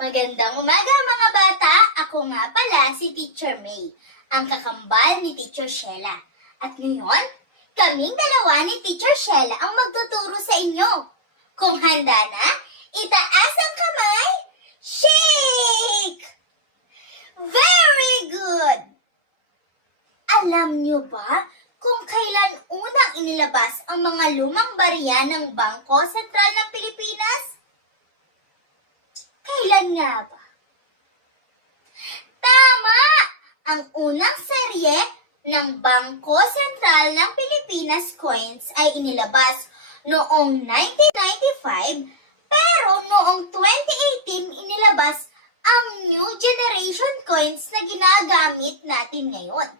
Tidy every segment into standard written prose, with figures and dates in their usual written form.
Magandang umaga mga bata! Ako nga pala si Teacher May, ang kakambal ni Teacher Sheila. At ngayon, kaming dalawa ni Teacher Sheila ang magtuturo sa inyo. Kung handa na, itaas ang kamay, shake! Very good! Alam niyo ba kung kailan unang inilabas ang mga lumang barya ng Bangko Sentral ng Pilipinas? Kailan nga ba? Tama! Ang unang serye ng Bangko Sentral ng Pilipinas coins ay inilabas noong 1995, pero noong 2018 inilabas ang new generation coins na ginagamit natin ngayon.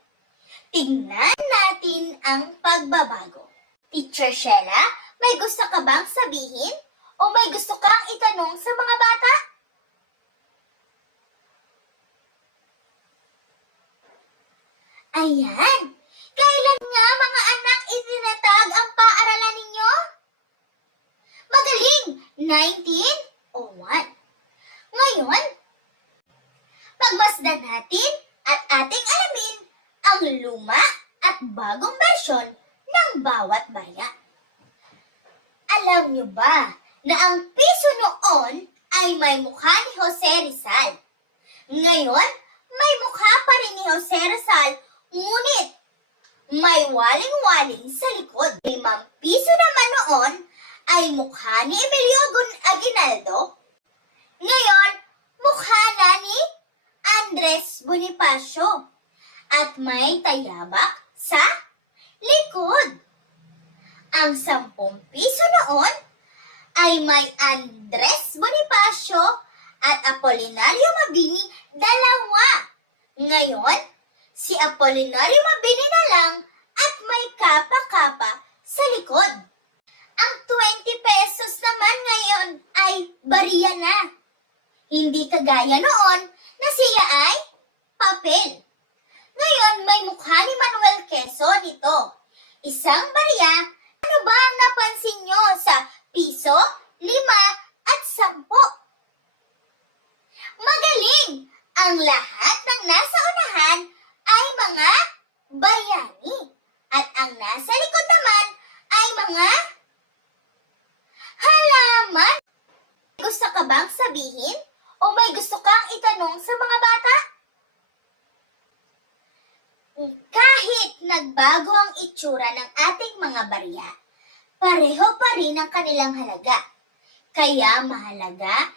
Tingnan natin ang pagbabago. Teacher Sheila, may gusto ka bang sabihin o may gusto kang itanong sa mga bata? Ayan! Kailan nga mga anak itinatag ang paaralan ninyo? Magaling! 1901. Ngayon, pagmasdan natin at ating alamin ang luma at bagong bersyon ng bawat barya. Alam niyo ba na ang piso noon ay may mukha ni Jose Rizal? Ngayon, may mukha pa rin ni Jose Rizal, ngunit may waling-waling sa likod. 5 piso naman noon ay mukha ni Emilio Aguinaldo. Ngayon, mukha na ni Andres Bonifacio. At may tayabak sa likod. Ang 10 piso noon ay may Andres Bonifacio at Apolinario Mabini, dalawa. Ngayon, si Apolinario Mabini na lang at may kapa-kapa sa likod. Ang 20 pesos naman ngayon ay barya na. Hindi kagaya noon na siya ay papel. Ngayon may mukha ni Manuel Quezon ito. Isang barya. Ano ba ang napansin nyo sa piso, 5 at 10? Magaling! Ang lahat ng nasa unahan ay mga bayani. At ang nasa likod naman ay mga halaman. Gusto ka bang sabihin o may gusto kang itanong sa mga bata? Kahit nagbago ang itsura ng ating mga barya, pareho pa rin ang kanilang halaga. Kaya mahalaga